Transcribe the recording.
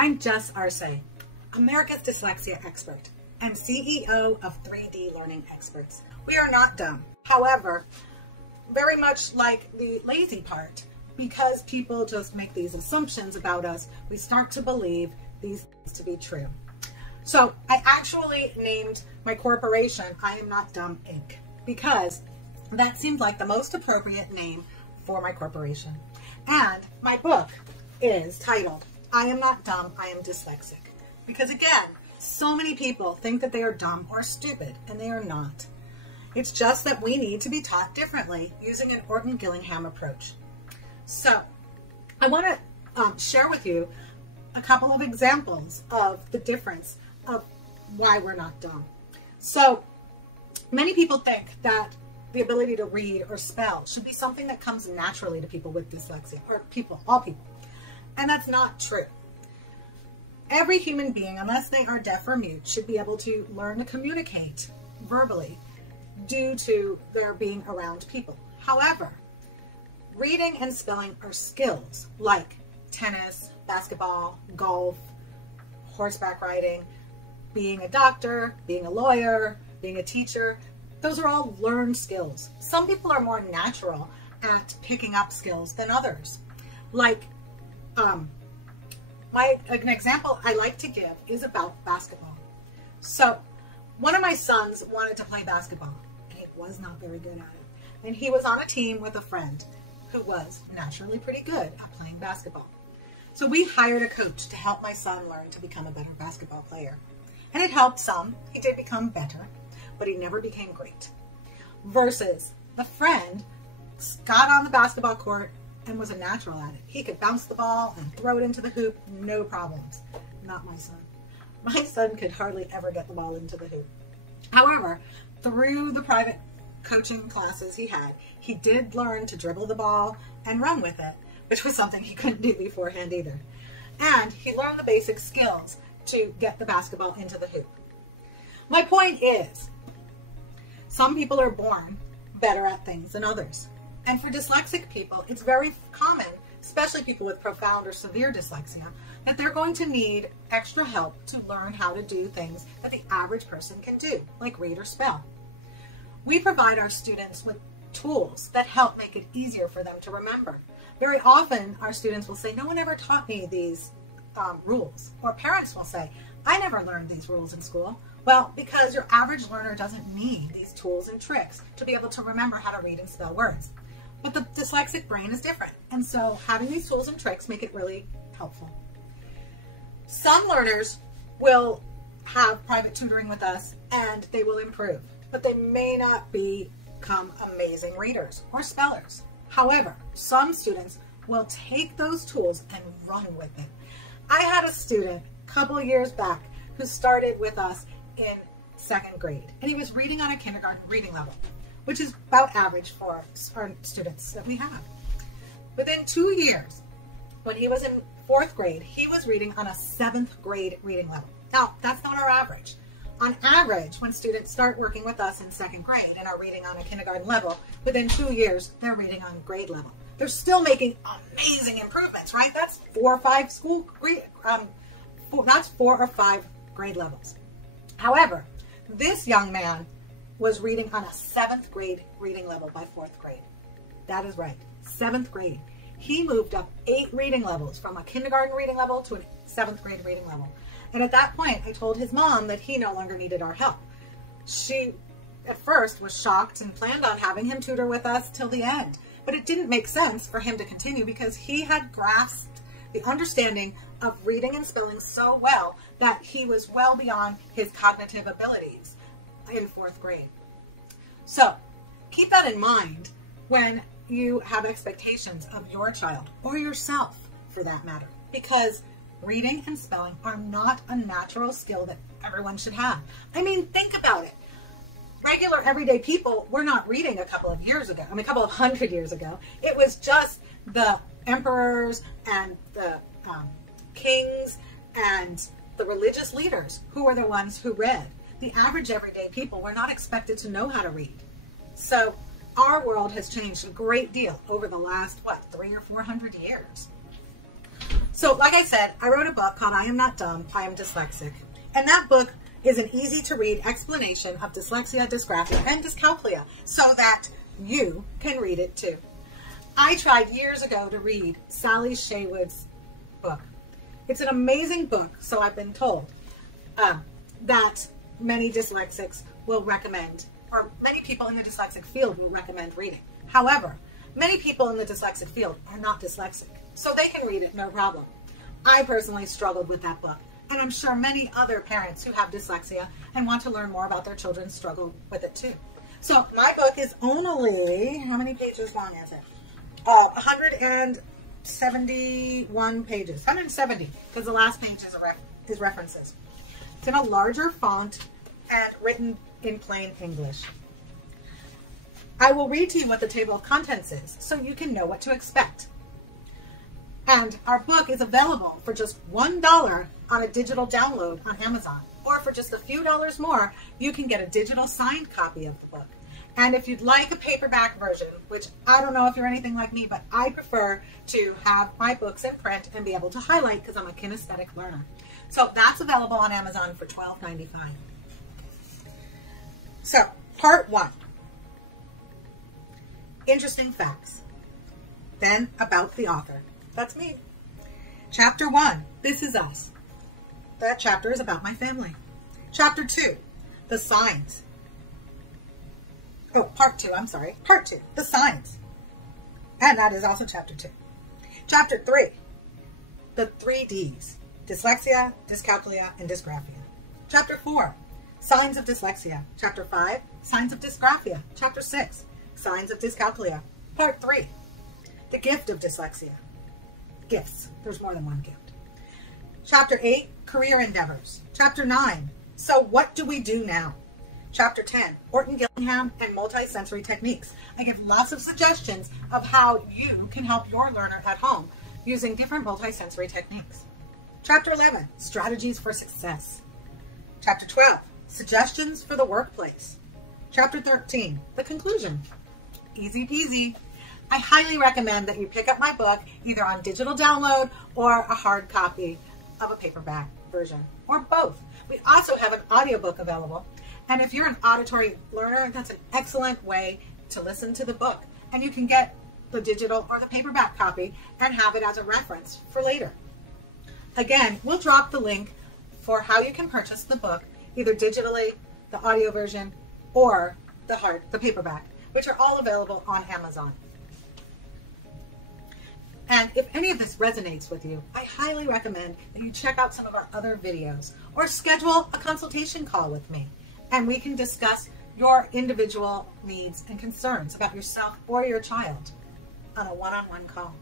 I'm Jess Arce, America's dyslexia expert and CEO of 3D Learning Experts. We are not dumb. However, very much like the lazy part, because people just make these assumptions about us, we start to believe these things to be true. So I actually named my corporation I Am Not Dumb Inc. because that seemed like the most appropriate name for my corporation. And my book is titled I Am Not Dumb, I Am Dyslexic. Because again, so many people think that they are dumb or stupid, and they are not. It's just that we need to be taught differently using an Orton-Gillingham approach. So I want to share with you a couple of examples of the difference of why we're not dumb. So many people think that the ability to read or spell should be something that comes naturally to people with dyslexia, or all people. And that's not true. Every human being, unless they are deaf or mute, should be able to learn to communicate verbally due to their being around people. However, reading and spelling are skills like tennis, basketball, golf, horseback riding, being a doctor, being a lawyer, being a teacher. Those are all learned skills. Some people are more natural at picking up skills than others. Like, an example I like to give is about basketball. So one of my sons wanted to play basketball, and he was not very good at it. And he was on a team with a friend who was naturally pretty good at playing basketball. So we hired a coach to help my son learn to become a better basketball player. And it helped some. He did become better, but he never became great. Versus the friend got on the basketball court and was a natural at it. He could bounce the ball and throw it into the hoop, no problems. Not my son. My son could hardly ever get the ball into the hoop. However, through the private coaching classes he had, he did learn to dribble the ball and run with it, which was something he couldn't do beforehand either. And he learned the basic skills to get the basketball into the hoop. My point is, some people are born better at things than others. And for dyslexic people, it's very common, especially people with profound or severe dyslexia, that they're going to need extra help to learn how to do things that the average person can do, like read or spell. We provide our students with tools that help make it easier for them to remember. Very often, our students will say, no one ever taught me these rules. Or parents will say, I never learned these rules in school. Well, because your average learner doesn't need these tools and tricks to be able to remember how to read and spell words. But the dyslexic brain is different. And so having these tools and tricks make it really helpful. Some learners will have private tutoring with us and they will improve, but they may not become amazing readers or spellers. However, some students will take those tools and run with it. I had a student a couple of years back who started with us in 2nd grade, and he was reading on a kindergarten reading level, which is about average for our students that we have. Within 2 years, when he was in 4th grade, he was reading on a 7th grade reading level. Now, that's not our average. On average, when students start working with us in 2nd grade and are reading on a kindergarten level, within 2 years, they're reading on grade level. They're still making amazing improvements, right? That's 4 or 5 that's 4 or 5 grade levels. However, this young man was reading on a 7th grade reading level by 4th grade. That is right, 7th grade. He moved up 8 reading levels from a kindergarten reading level to a 7th grade reading level. And at that point, I told his mom that he no longer needed our help. She, at first, was shocked and planned on having him tutor with us till the end. But it didn't make sense for him to continue because he had grasped the understanding of reading and spelling so well that he was well beyond his cognitive abilities in 4th grade. So keep that in mind when you have expectations of your child or yourself for that matter, because reading and spelling are not a natural skill that everyone should have. I mean, think about it. Regular everyday people were not reading a couple of hundred years ago. It was just the emperors and the kings and the religious leaders who were the ones who read. The average everyday people were not expected to know how to read. So our world has changed a great deal over the last, 300 or 400 years. So like I said, I wrote a book called I Am Not Dumb, I Am Dyslexic. And that book is an easy to read explanation of dyslexia, dysgraphia, and dyscalculia so that you can read it too. I tried years ago to read Sally Shaywood's book. It's an amazing book, so I've been told, that many dyslexics will recommend, or many people in the dyslexic field will recommend reading. However, many people in the dyslexic field are not dyslexic, so they can read it no problem. I personally struggled with that book, and I'm sure many other parents who have dyslexia and want to learn more about their children struggle with it too. So my book is only, how many pages long is it? 171 pages, 170, because the last page is references. It's in a larger font and written in plain English. I will read to you what the table of contents is so you can know what to expect. And our book is available for just $1 on a digital download on Amazon. Or for just a few dollars more, you can get a digital signed copy of the book. And if you'd like a paperback version, which I don't know if you're anything like me, but I prefer to have my books in print and be able to highlight because I'm a kinesthetic learner. So that's available on Amazon for $12.95. So, part 1. Interesting facts. Then, about the author. That's me. Chapter 1, This Is Us. That chapter is about my family. Chapter 2, The Signs. Oh, part 2, I'm sorry. Part 2, The Signs. And that is also chapter 2. Chapter 3, The 3 Ds. Dyslexia, dyscalculia, and dysgraphia. Chapter 4, Signs of dyslexia. Chapter 5, Signs of dysgraphia. Chapter 6, Signs of dyscalculia. Part 3, The Gift of dyslexia. Gifts. There's more than one gift. Chapter 8, Career Endeavors. Chapter 9, So What Do We Do Now? Chapter 10, Orton-Gillingham and Multisensory Techniques. I give lots of suggestions of how you can help your learner at home using different multisensory techniques. Chapter 11, Strategies for Success. Chapter 12, Suggestions for the Workplace. Chapter 13, The Conclusion. Easy peasy. I highly recommend that you pick up my book either on digital download or a hard copy of a paperback version, or both. We also have an audiobook available, and if you're an auditory learner, that's an excellent way to listen to the book, and you can get the digital or the paperback copy and have it as a reference for later. Again, we'll drop the link for how you can purchase the book, either digitally, the audio version, or the paperback, which are all available on Amazon. And if any of this resonates with you, I highly recommend that you check out some of our other videos or schedule a consultation call with me, and we can discuss your individual needs and concerns about yourself or your child on a one-on-one call.